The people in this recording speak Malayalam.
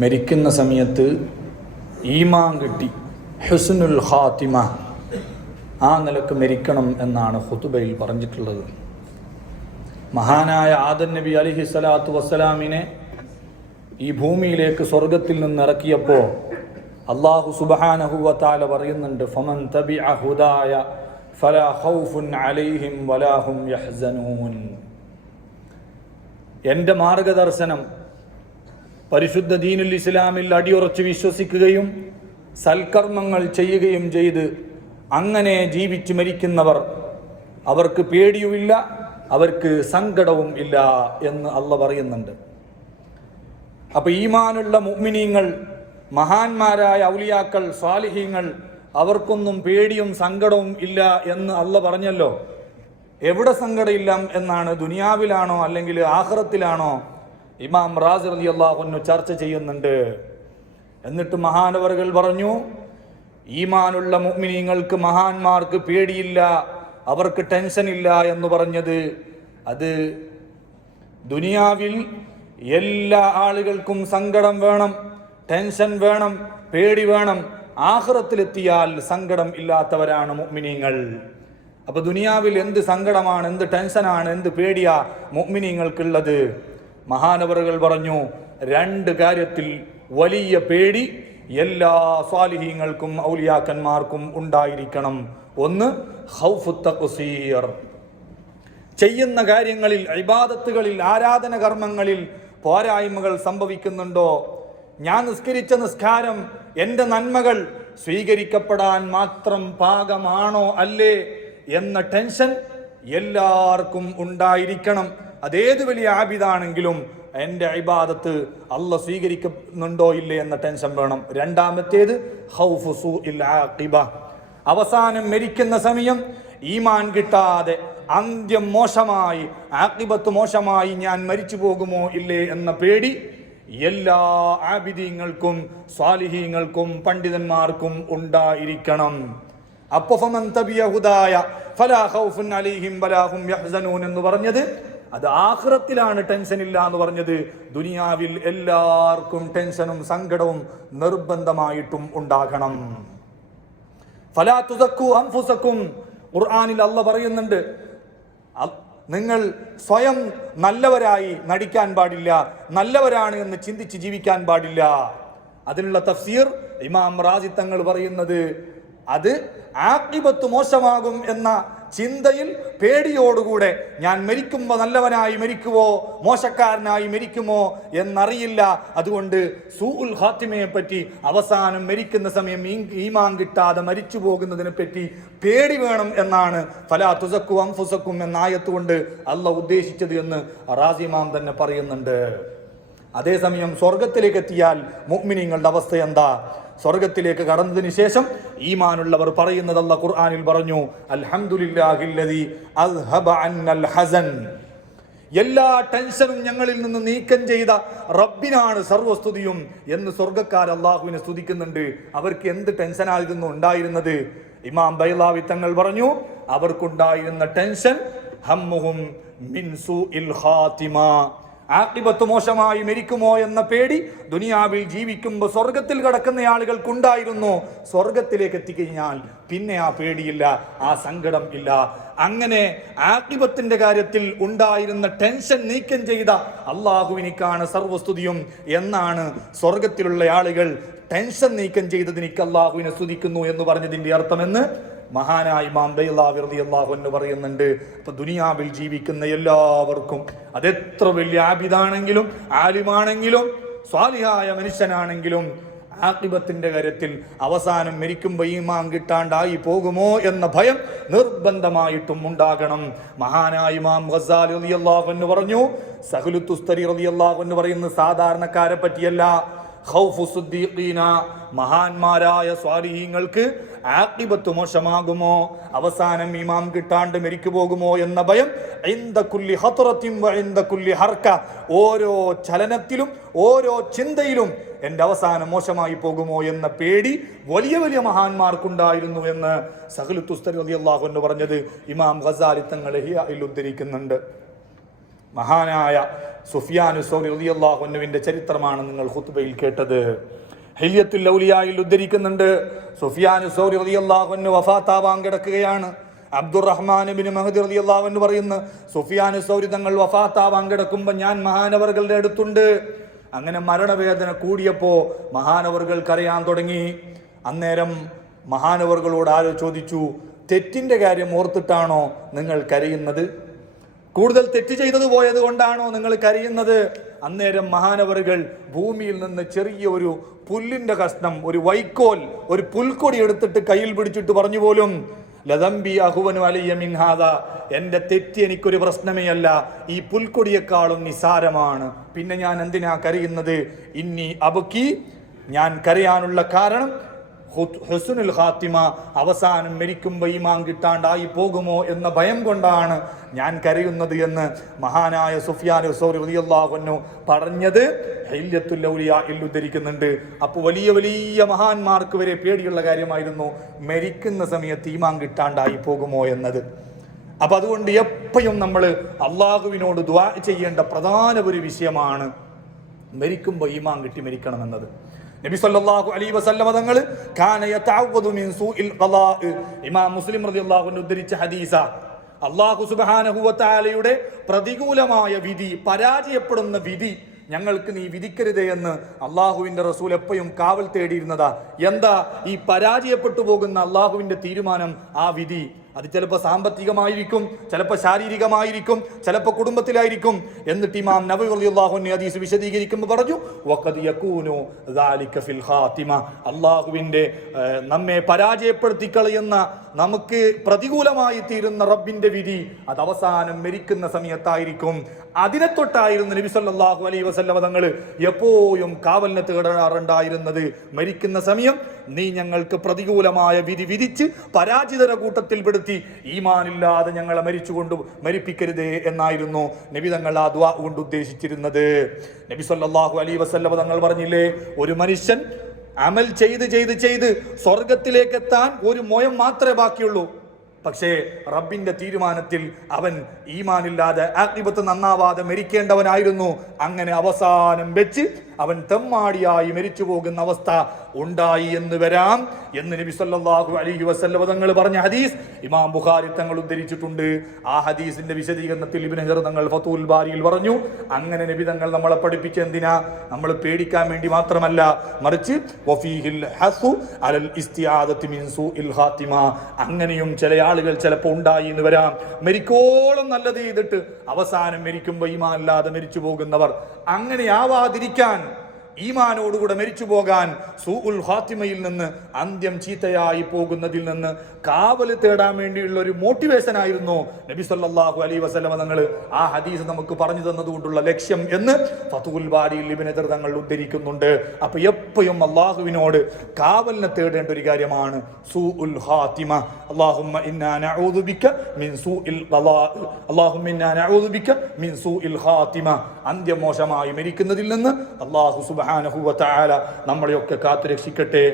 മരിക്കുന്ന സമയത്ത് ഈമാൻ കിട്ടി. ഹുസ്നുൽ ഹാത്തിമ ആ നിലയ്ക്ക് മരിക്കണം എന്നാണ് ഹുതുബയിൽ പറഞ്ഞിട്ടുള്ളത്. മഹാനായ ആദൻ നബി അലിഹി സ്വലാത്തു വസ്സലാമിനെ ഈ ഭൂമിയിലേക്ക് സ്വർഗത്തിൽ നിന്ന് ഇറക്കിയപ്പോൾ അള്ളാഹു സുബാനഹുവത്താല പറയുന്നുണ്ട് ഫമൻ തബി അഹുദായ ഫലാ ഹൗഫുൻ അലൈഹിം വലാഹും യഹ്സനൂൻ. എന്റെ മാർഗദർശനം പരിശുദ്ധ ദീനുൽ ഇസ്ലാമിൽ അടിയുറച്ച് വിശ്വസിക്കുകയും സൽക്കർമ്മങ്ങൾ ചെയ്യുകയും ചെയ്ത് അങ്ങനെ ജീവിച്ച് മരിക്കുന്നവർ അവർക്ക് പേടിയുമില്ല അവർക്ക് സങ്കടവും ഇല്ല എന്ന് അള്ള പറയുന്നുണ്ട്. അപ്പൊ ഈമാനുള്ള മുഗ്മിനീങ്ങൾ മഹാന്മാരായ ഔലിയാക്കൾ സ്വാലിഹീങ്ങൾ അവർക്കൊന്നും പേടിയും സങ്കടവും ഇല്ല എന്ന് അല്ല പറഞ്ഞല്ലോ. എവിടെ സങ്കടമില്ല എന്നാണ് ദുനിയാവിലാണോ അല്ലെങ്കിൽ ആഹ്റത്തിലാണോ ഇമാം റാസ് അലി അള്ളാഹുന്നു ചർച്ച ചെയ്യുന്നുണ്ട്. എന്നിട്ട് മഹാനവറുകൾ പറഞ്ഞു ഈമാനുള്ള മുഅ്മിനീങ്ങൾക്ക് മഹാന്മാർക്ക് പേടിയില്ല അവർക്ക് ടെൻഷൻ ഇല്ല എന്ന് പറഞ്ഞത് അത് ദുനിയാവിൽ എല്ലാ ആളുകൾക്കും സങ്കടം വേണം ടെൻഷൻ വേണം പേടി വേണം. ആഹ്റത്തിലെത്തിയാൽ സങ്കടം ഇല്ലാത്തവരാണ് മുഅ്മിനീങ്ങൾ. അപ്പൊ ദുനിയാവിൽ എന്ത് സങ്കടമാണ് എന്ത് ടെൻഷനാണ് എന്ത് പേടിയാ മുഅ്മിനീങ്ങൾക്കുള്ളത്? മഹാനവറുകൾ പറഞ്ഞു രണ്ട് കാര്യത്തിൽ വലിയ പേടി എല്ലാ സ്വാലിഹീങ്ങൾക്കും ഔലിയാക്കന്മാർക്കും ഉണ്ടായിരിക്കണം. ഒന്ന് ചെയ്യുന്ന കാര്യങ്ങളിൽ ഇബാദത്തുകളിൽ ആരാധന കർമ്മങ്ങളിൽ പോരായ്മകൾ സംഭവിക്കുന്നുണ്ടോ? ഞാൻ നിസ്കരിച്ച നിസ്കാരം എന്റെ നന്മകൾ സ്വീകരിക്കപ്പെടാൻ മാത്രം പാകമാണോ അല്ലേ? എന്ന ടെൻഷൻ എല്ലാവർക്കും ഉണ്ടായിരിക്കണം. അതേത് വലിയ ആബിദാണെങ്കിലും എന്റെ ഇബാദത്ത് അല്ല സ്വീകരിക്കുന്നുണ്ടോ ഇല്ലേ എന്ന ടെൻഷൻ വേണം. രണ്ടാമത്തേത് അവസാനം മരിക്കുന്ന സമയം ഈമാൻ കിട്ടാതെ അന്ത്യം മോശമായി ആക്കിബത്ത് മോശമായി ഞാൻ മരിച്ചു പോകുമോ ഇല്ലേ എന്ന പേടി എല്ലാ ആബിദീങ്ങൾക്കും സ്വാലിഹീങ്ങൾക്കും പണ്ഡിതന്മാർക്കും ഉണ്ടായിരിക്കണം. അപ്പൊ തബിയ ഹുദായ ഫലാ ഖൗഫുൻ അലൈഹിം യഹ്സനൂൻ എന്ന് പറഞ്ഞത് അത് ആഹ്റത്തിലാണ് ടെൻഷൻ ഇല്ല എന്ന് പറഞ്ഞത്. ദുനിയാവിൽ എല്ലാവർക്കും ടെൻഷനും സങ്കടവും നിർബന്ധമായിട്ടും ഉണ്ടാകണം. ഫലാ അംഫുസക്കും ഖുർആനിൽ അല്ല പറയുന്നുണ്ട് നിങ്ങൾ സ്വയം നല്ലവരായി നടിക്കാൻ പാടില്ല നല്ലവരാണ് എന്ന് ചിന്തിച്ച് ജീവിക്കാൻ പാടില്ല. അതിനുള്ള തഫ്സീർ ഇമാം റാജി തങ്ങൾ പറയുന്നത് അത് ആക്കിബത്ത് മോശമാകും എന്ന ചിന്തയിൽ പേടിയോടുകൂടെ ഞാൻ മരിക്കുമ്പോൾ നല്ലവനായി മരിക്കുമോ മോശക്കാരനായി മരിക്കുമോ? എന്നറിയില്ല. അതുകൊണ്ട് സൂൽ ഹാത്തിമയെ പറ്റി അവസാനം മരിക്കുന്ന സമയം ഈമാൻ കിട്ടാതെ മരിച്ചു പോകുന്നതിനെ പറ്റി പേടി വേണം എന്നാണ്. ഫലാ തുസക്കും അംഫുസക്കും എന്നായത്തുകൊണ്ട് അല്ല ഉദ്ദേശിച്ചത് എന്ന് റാസിമാം തന്നെ പറയുന്നുണ്ട്. അതേസമയം സ്വർഗത്തിലേക്ക് എത്തിയാൽ മുഗ്മിനിങ്ങളുടെ അവസ്ഥ എന്താ? സ്വർഗത്തിലേക്ക് കടന്നതിന് ശേഷം ഈമാനുള്ളവർ പറയുന്നത് അല്ല ഖുർആാനിൽ പറഞ്ഞു അൽഹംദുലില്ലാഹില്ലദി അന്നൽ ഹസൻ. എല്ലാ ടെൻഷനും ഞങ്ങളിൽ നിന്ന് നീക്കം ചെയ്ത റബ്ബിനാണ് സർവസ്തുതിയും എന്ന് സ്വർഗക്കാർ അള്ളാഹുവിനെ സ്തുതിക്കുന്നുണ്ട്. അവർക്ക് എന്ത് ടെൻഷനായിരുന്നു ഉണ്ടായിരുന്നത്? ഇമാം ബൈലാവി തങ്ങൾ പറഞ്ഞു അവർക്കുണ്ടായിരുന്ന ടെൻഷൻ ഹമ്മുഹും മിൻ സൂഇൽ ഖാത്തിമ. ആക്കിബത്ത് മോശമായി മരിക്കുമോ എന്ന പേടി ദുനിയാവിൽ ജീവിക്കുമ്പോൾ സ്വർഗത്തിൽ കിടക്കുന്ന ആളുകൾക്കുണ്ടായിരുന്നു. സ്വർഗത്തിലേക്ക് എത്തിക്കഴിഞ്ഞാൽ പിന്നെ ആ പേടിയില്ല ആ സങ്കടം ഇല്ല. അങ്ങനെ ആക്കിബത്തിന്റെ കാര്യത്തിൽ ഉണ്ടായിരുന്ന ടെൻഷൻ നീക്കം ചെയ്ത അള്ളാഹുവിനിക്കാണ് സർവസ്തുതിയും എന്നാണ് സ്വർഗത്തിലുള്ള ആളുകൾ ടെൻഷൻ നീക്കം ചെയ്തതിനിക്ക് അള്ളാഹുവിനെ സ്തുതിക്കുന്നു എന്ന് പറഞ്ഞതിന്റെ അർത്ഥമെന്ന് മഹാനായ ഇമാം ബൈലാവിർദി അള്ളാഹു എന്ന് പറയുന്നുണ്ട് അപ്പൊ ദുനിയാവിൽ ജീവിക്കുന്ന എല്ലാവർക്കും അതെത്ര വലിയ ആബിദാണെങ്കിലും ആലിമാണെങ്കിലും സ്വാലിഹായ മനുഷ്യനാണെങ്കിലും ആക്കിബത്തിന്റെ കാര്യത്തിൽ അവസാനം മരിക്കുമ്പോൾ ഈമാൻ കിട്ടാണ്ടായി പോകുമോ എന്ന ഭയം നിർബന്ധമായിട്ടും ഉണ്ടാകണം. മഹാനായ ഇമാം ഗസാലി റളിയല്ലാഹു പറഞ്ഞു സഹലുത്തുസ്തരി റളിയല്ലാഹു പറയുന്ന സാധാരണക്കാരെ പറ്റിയല്ല ഖൗഫു സുദ്ദീഖീന മഹാന്മാരായ സ്വാലിഹീങ്ങൾക്ക് ആക്കിബത്ത് മോശമാകുമോ? അവസാനം ഇമാം കിട്ടാണ്ട് മരിക്കു പോകുമോ എന്ന ഭയം കുല്ലി കുല്ലി ഹർക്ക. ഓരോ ചലനത്തിലും ഓരോ ചിന്തയിലും എന്റെ അവസാനം മോശമായി പോകുമോ എന്ന പേടി വലിയ വലിയ മഹാന്മാർക്കുണ്ടായിരുന്നു എന്ന് സഹലു എന്ന് പറഞ്ഞത് ഇമാം ഖസാലി തങ്ങളെ ഹിയായിൽ ഉദ്ധരിക്കുന്നുണ്ട്. മഹാനായ സുഫിയാനു സൗരി റളിയല്ലാഹുവിന്റെ ചരിത്രമാണ് നിങ്ങൾ ഹുത്തുബയിൽ കേട്ടത്. ഹെല്യത്തുൽ ലൗലിയായിൽ ഉദ്ധരിക്കുന്നുണ്ട്. സുഫിയാനു സൗരി റതിയല്ലാഹുവിന് വഫാത്താവാൻ കിടക്കുകയാണ്. അബ്ദുറഹ്മാൻ ബിൻ മഹദി റളിയല്ലാഹു എന്ന് പറയുന്നു സുഫിയാനു സൗരി തങ്ങൾ വഫാത്താവാൻ കിടക്കുമ്പോൾ ഞാൻ മഹാനവറുകളുടെ അടുത്തുണ്ട്. അങ്ങനെ മരണവേദന കൂടിയപ്പോൾ കരയാൻ തുടങ്ങി. അന്നേരം മഹാനവറുകളോട് ആരോ ചോദിച്ചു തെറ്റിന്റെ കാര്യം ഓർത്തിട്ടാണോ നിങ്ങൾ കരയുന്നത്? കൂടുതൽ തെറ്റ് ചെയ്തത് പോയത് കൊണ്ടാണോ നിങ്ങൾ കരയുന്നത്? അന്നേരം മഹാനവറുകൾ ഭൂമിയിൽ നിന്ന് ചെറിയ ഒരു പുല്ലിന്റെ കഷ്ണം ഒരു വൈക്കോൽ ഒരു പുൽക്കൊടി എടുത്തിട്ട് കയ്യിൽ പിടിച്ചിട്ട് പറഞ്ഞു പോലും ലതംബി അഹുവനു അലിയ മിൻഹാദ എന്റെ തെറ്റ് എനിക്കൊരു പ്രശ്നമേ അല്ല ഈ പുൽക്കൊടിയേക്കാളും നിസാരമാണ്. പിന്നെ ഞാൻ എന്തിനാ കരയുന്നത്? ഇനി അബുക്കി ഞാൻ കരയാനുള്ള കാരണം ഹുസ്നുൽ ഖാത്തിമ അവസാനം മരിക്കുമ്പോൾ ഈമാൻ കിട്ടാണ്ടായി പോകുമോ എന്ന ഭയം കൊണ്ടാണ് ഞാൻ കരയുന്നത് എന്ന് മഹാനായ സുഫിയാൻ റളിയല്ലാഹു പറഞ്ഞത്. ഹൈല്യത്തുൽ ഔലിയായിൽ ഉദ്ധരിക്കുന്നുണ്ട്. അപ്പോൾ വലിയ വലിയ മഹാന്മാർക്ക് വരെ പേടിയുള്ള കാര്യമായിരുന്നു മരിക്കുന്ന സമയത്ത് ഈമാൻ കിട്ടാണ്ടായി പോകുമോ എന്നത്. അപ്പൊ അതുകൊണ്ട് എപ്പോഴും നമ്മൾ അള്ളാഹുവിനോട് ദ്വാ ചെയ്യേണ്ട പ്രധാന ഒരു വിഷയമാണ് മരിക്കുമ്പോൾ ഈമാൻ കിട്ടി മരിക്കണമെന്നത്. നബി സല്ലല്ലാഹു അലൈഹി വസല്ലമ തങ്ങൾ കാന യതഅവദു മിൻ സൂഇൽ ഖളാഇ ഇമാം മുസ്ലിം റളിയല്ലാഹു അൻഹു ഉദ്ധരിച്ച ഹദീസ. അല്ലാഹു സുബ്ഹാനഹു വ തആലയുടെ പ്രതികൂലമായ വിധി പരാജയപ്പെടുന്ന വിധി ഞങ്ങൾക്ക് നീ വിധിക്കരുതേ എന്ന് അള്ളാഹുവിന്റെ റസൂൽ എപ്പോഴും കാവൽ തേടിയിരുന്നതാ. എന്താ? ഈ പരാജയപ്പെട്ടു പോകുന്ന അള്ളാഹുവിന്റെ തീരുമാനം ആ വിധി അത് ചിലപ്പോൾ സാമ്പത്തികമായിരിക്കും ചിലപ്പോൾ ശാരീരികമായിരിക്കും ചിലപ്പോൾ കുടുംബത്തിലായിരിക്കും എന്നിട്ട് ഇമാം നബി അള്ളാഹുനെ ഹദീസ് വിശദീകരിക്കുമ്പോൾ പറഞ്ഞു ഫിൽ അള്ളാഹുവിന്റെ നമ്മെ പരാജയപ്പെടുത്തി കളയുന്ന നമുക്ക് പ്രതികൂലമായി തീരുന്ന റബ്ബിന്റെ വിധി അത് അവസാനം മരിക്കുന്ന സമയത്തായിരിക്കും. അതിനെ തൊട്ടായിരുന്നു നബി സല്ലാഹു അലൈ വസല്ല തങ്ങൾ എപ്പോഴും കാവലിനെ തേടാറുണ്ടായിരുന്നത് മരിക്കുന്ന സമയം നീ ഞങ്ങൾക്ക് പ്രതികൂലമായ വിധി വിധിച്ച് പരാജിതര കൂട്ടത്തിൽപ്പെടുത്തി ഈമാനില്ലാതെ ഞങ്ങളെ മരിച്ചുകൊണ്ട് മരിപ്പിക്കരുതേ എന്നായിരുന്നു നബി തങ്ങൾ ആ ദ്വാ കൊണ്ട് ഉദ്ദേശിച്ചിരുന്നത്. നബി സല്ലാഹു അലൈഹി വസല്ലം തങ്ങൾ പറഞ്ഞില്ലേ ഒരു മനുഷ്യൻ അമൽ ചെയ്ത് ചെയ്ത് ചെയ്ത് സ്വർഗത്തിലേക്ക് എത്താൻ ഒരു മോയം മാത്രമേ ബാക്കിയുള്ളൂ. പക്ഷേ റബ്ബിന്റെ തീരുമാനത്തിൽ അവൻ ഈമാനില്ലാതെ ആക്രിപത്ത് നന്നാവാതെ മരിക്കേണ്ടവനായിരുന്നു. അങ്ങനെ അവസാനം വെച്ച് അവൻ തെമ്മാടിയായി മരിച്ചു പോകുന്ന അവസ്ഥ ഉണ്ടായി എന്ന് വരാം എന്ന് നബി സല്ലാഹു അലൈഹി വസല്ലമ തങ്ങൾ പറഞ്ഞ ഹദീസ് ഇമാം ബുഖാരി തങ്ങൾ ഉദ്ധരിച്ചിട്ടുണ്ട്. ആ ഹദീസിന്റെ വിശദീകരണത്തിൽ തങ്ങൾ ഫത്തുൽ ബാരിയിൽ പറഞ്ഞു അങ്ങനെ നബി തങ്ങൾ നമ്മളെ പഠിപ്പിച്ച എന്തിനാ? നമ്മൾ പേടിക്കാൻ വേണ്ടി മാത്രമല്ല. മറിച്ച് അങ്ങനെയും ചില ആളുകൾ ചിലപ്പോൾ ഉണ്ടായി എന്ന് വരാം. മരിക്കോളം നല്ലത് ചെയ്തിട്ട് അവസാനം മരിക്കുമ്പോൾ ഈമാൻ അല്ലാതെ മരിച്ചു പോകുന്നവർ അങ്ങനെ ആവാതിരിക്കാൻ ഈമാനോടുകൂടെ മരിച്ചു പോകാൻ സൂഉൽ ഹാത്തിമയിൽ നിന്ന് അന്ത്യം ചീത്തയായി പോകുന്നതിൽ നിന്ന് കാവൽ തേടാൻ വേണ്ടിയുള്ള ഒരു മോട്ടിവേഷൻ ആയിരുന്നു നബി സല്ലാഹു അലൈ വസല്ലമ തങ്ങൾ ആ ഹദീസ് നമുക്ക് പറഞ്ഞു തന്നതുകൊണ്ടുള്ള ലക്ഷ്യം എന്ന് ഫതുൽ ബാരിയിൽ ഇബ്നു തങ്ങൾ ഉദ്ധരിക്കുന്നുണ്ട്. അപ്പൊ എപ്പോഴും അള്ളാഹുവിനോട് കാവലിനെ തേടേണ്ട ഒരു കാര്യമാണ് സൂഉൽ ഹാത്തിമ അല്ലാഹുമ്മ ഇന്നാ നഊദു ബിക മിൻ സൂഇൽ ഇന്നാ നഊദു ബിക മിൻ സൂഇൽ ഖാത്തിമ. അന്ത്യം മോശമായി മരിക്കുന്നതിൽ നിന്ന് അള്ളാഹു സുബ്ഹാനഹു വ തആല നമ്മളെയൊക്കെ കാത്തു രക്ഷിക്കട്ടെ